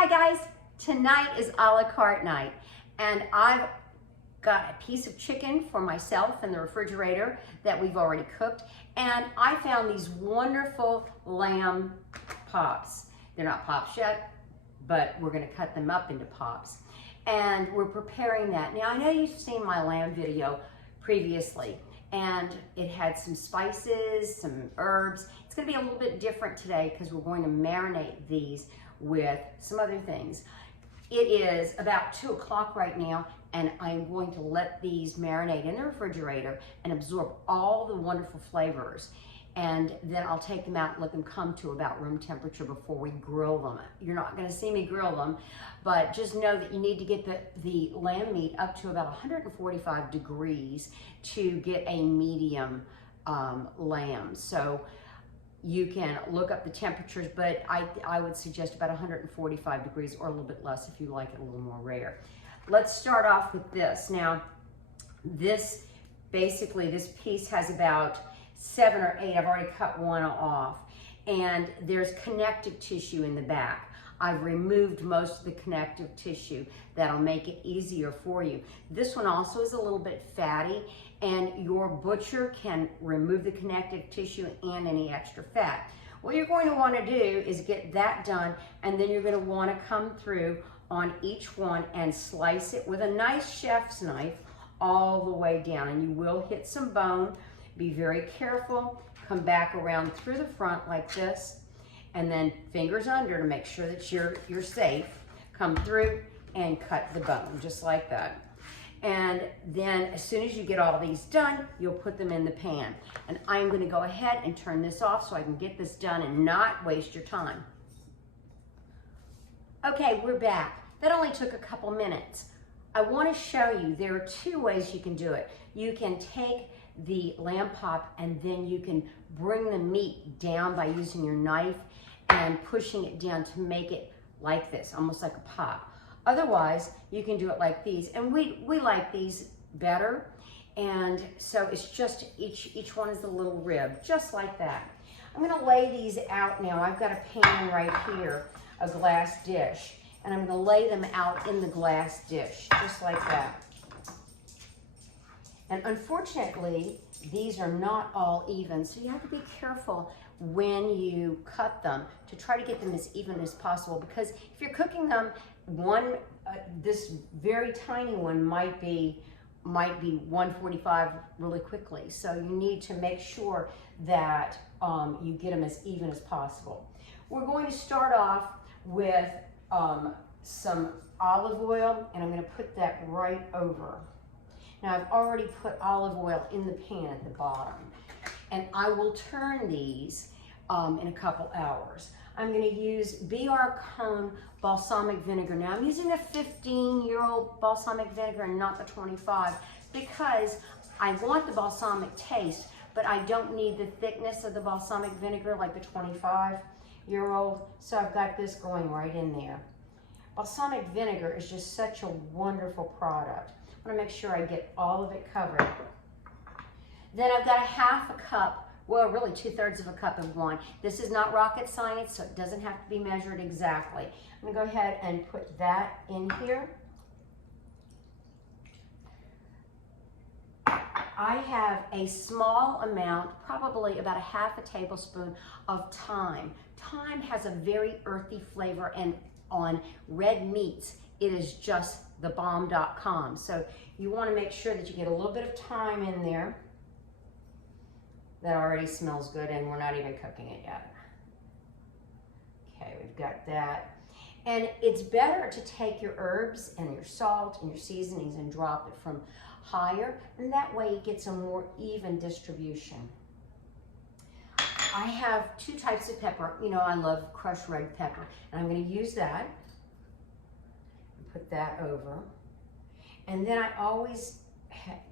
Hi guys, tonight is a la carte night and I've got a piece of chicken for myself in the refrigerator that we've already cooked, and I found these wonderful lamb pops. They're not pops yet, but we're going to cut them up into pops and we're preparing that. Now I know you've seen my lamb video previously and it had some spices, some herbs. It's going to be a little bit different today because we're going to marinate these with some other things. It is about 2 o'clock right now, and I'm going to let these marinate in the refrigerator and absorb all the wonderful flavors. And then I'll take them out and let them come to about room temperature before we grill them. You're not going to see me grill them, but just know that you need to get the lamb meat up to about 145 degrees to get a medium lamb. So you can look up the temperatures, but I would suggest about 145 degrees or a little bit less if you like it a little more rare. Let's start off with this. Now, this piece has about 7 or 8. I've already cut one off, and there's connective tissue in the back. I've removed most of the connective tissue. That'll make it easier for you. This one also is a little bit fatty, and your butcher can remove the connective tissue and any extra fat. What you're going to want to do is get that done, and then you're going to want to come through on each one and slice it with a nice chef's knife all the way down, and you will hit some bone. Be very careful. Come back around through the front like this, and then fingers under to make sure that you're safe. Come through and cut the bone just like that. And then as soon as you get all these done, you'll put them in the pan. And I'm going to go ahead and turn this off so I can get this done and not waste your time. Okay, we're back. That only took a couple minutes. I want to show you there are 2 ways you can do it. You can take the lamb pop and then you can bring the meat down by using your knife and pushing it down to make it like this, almost like a pop. Otherwise, you can do it like these, and we like these better. And so it's just each one is a little rib, just like that. I'm going to lay these out now. I've got a pan right here, a glass dish, and I'm going to lay them out in the glass dish, just like that. And unfortunately, these are not all even, so you have to be careful when you cut them to try to get them as even as possible, because if you're cooking them, this very tiny one might be 145 really quickly. So you need to make sure that you get them as even as possible. We're going to start off with some olive oil, and I'm going to put that right over. Now I've already put olive oil in the pan at the bottom, and I will turn these in a couple hours. I'm going to use BR Cone balsamic vinegar. Now I'm using a 15-year-old balsamic vinegar and not the 25 because I want the balsamic taste, but I don't need the thickness of the balsamic vinegar like the 25-year-old. So I've got this going right in there. Balsamic vinegar is just such a wonderful product. I want to make sure I get all of it covered. Then I've got a half a cup, well, really 2/3 of a cup of wine. This is not rocket science, so it doesn't have to be measured exactly. I'm going to go ahead and put that in here. I have a small amount, probably about a half a tablespoon of thyme. Thyme has a very earthy flavor, and on red meats, it is just thebomb.com. So you want to make sure that you get a little bit of thyme in there. That already smells good, and we're not even cooking it yet. Okay, we've got that. And it's better to take your herbs and your salt and your seasonings and drop it from higher, and that way it gets a more even distribution. I have 2 types of pepper. You know, I love crushed red pepper, and I'm going to use that. Put that over. And then I always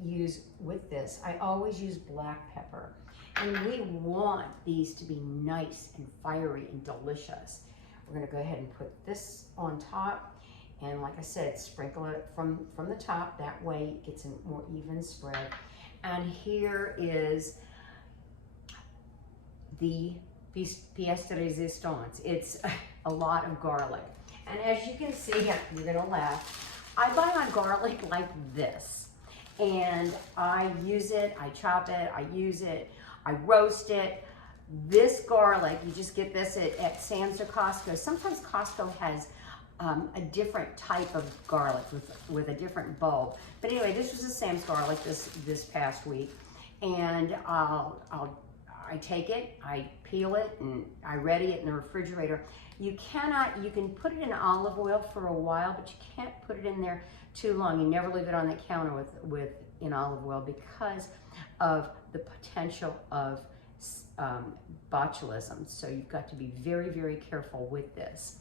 use, with this, I always use black pepper. And we want these to be nice and fiery and delicious. We're going to go ahead and put this on top. And like I said, sprinkle it from the top. That way it gets a more even spread. And here is the pièce de résistance. It's a lot of garlic. And as you can see, you're gonna laugh, I buy my garlic like this. And I use it, I chop it, I use it, I roast it. This garlic, you just get this at Sam's or Costco. Sometimes Costco has a different type of garlic with a different bulb. But anyway, this was a Sam's garlic this past week. And I take it, I peel it, and I ready it in the refrigerator. You can put it in olive oil for a while, but you can't put it in there too long. You never leave it on the counter in olive oil because of the potential of botulism. So you've got to be very, very careful with this.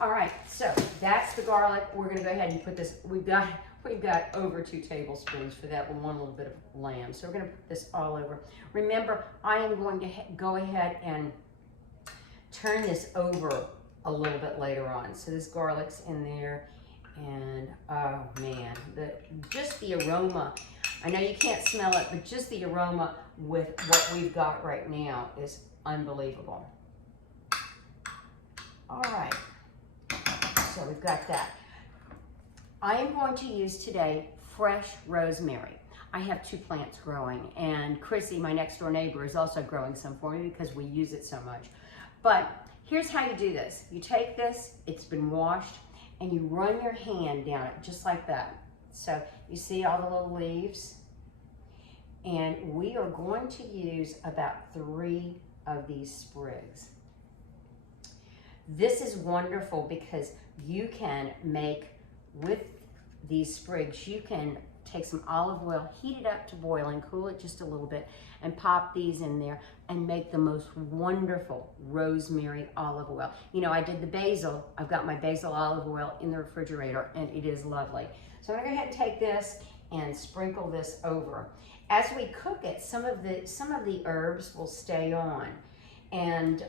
All right, so that's the garlic. We're gonna go ahead and put this, we've got over 2 tablespoons for that one little bit of lamb. So we're gonna put this all over. Remember, I am going to go ahead and turn this over a little bit later on. So this garlic's in there, and oh man, just the aroma. I know you can't smell it, but just the aroma with what we've got right now is unbelievable. All right, so we've got that. I am going to use today fresh rosemary. I have 2 plants growing, and Chrissy, my next door neighbor, is also growing some for me because we use it so much. But here's how you do this. You take this, it's been washed, and you run your hand down it just like that. So you see all the little leaves? And we are going to use about 3 of these sprigs. This is wonderful because you can make, with these sprigs, you can take some olive oil, heat it up to boiling, cool it just a little bit, and pop these in there and make the most wonderful rosemary olive oil. You know, I did the basil. I've got my basil olive oil in the refrigerator, and it is lovely. So I'm gonna go ahead and take this and sprinkle this over. As we cook it, some of the herbs will stay on, and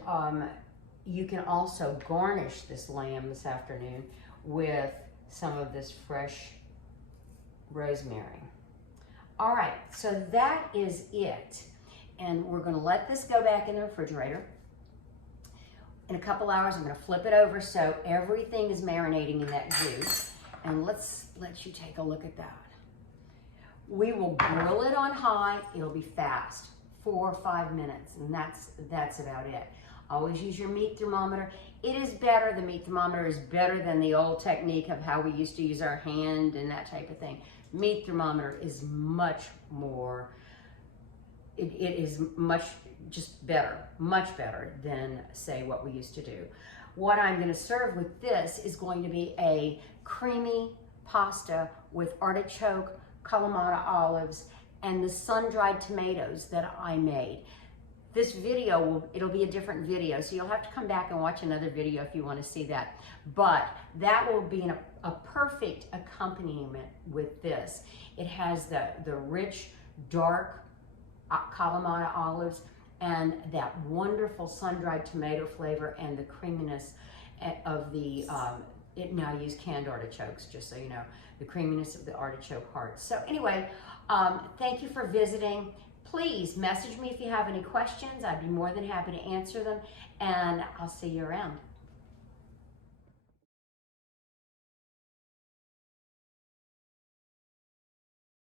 you can also garnish this lamb this afternoon with some of this fresh rosemary. All right, so that is it. And we're gonna let this go back in the refrigerator. In a couple hours, I'm gonna flip it over so everything is marinating in that juice. And let's let you take a look at that. We will grill it on high. It'll be fast, 4 or 5 minutes, and that's about it. Always use your meat thermometer. It is better, the meat thermometer is better than the old technique of how we used to use our hand and that type of thing. Meat thermometer is much more, it is much better than, say, what we used to do. What I'm gonna serve with this is going to be a creamy pasta with artichoke, Kalamata olives, and the sun-dried tomatoes that I made. This video, it'll be a different video, so you'll have to come back and watch another video if you want to see that. But that will be a perfect accompaniment with this. It has the rich, dark Kalamata olives and that wonderful sun-dried tomato flavor and the creaminess of the, now I use canned artichokes, just so you know, the creaminess of the artichoke heart. So anyway, thank you for visiting. Please message me if you have any questions. I'd be more than happy to answer them, and I'll see you around.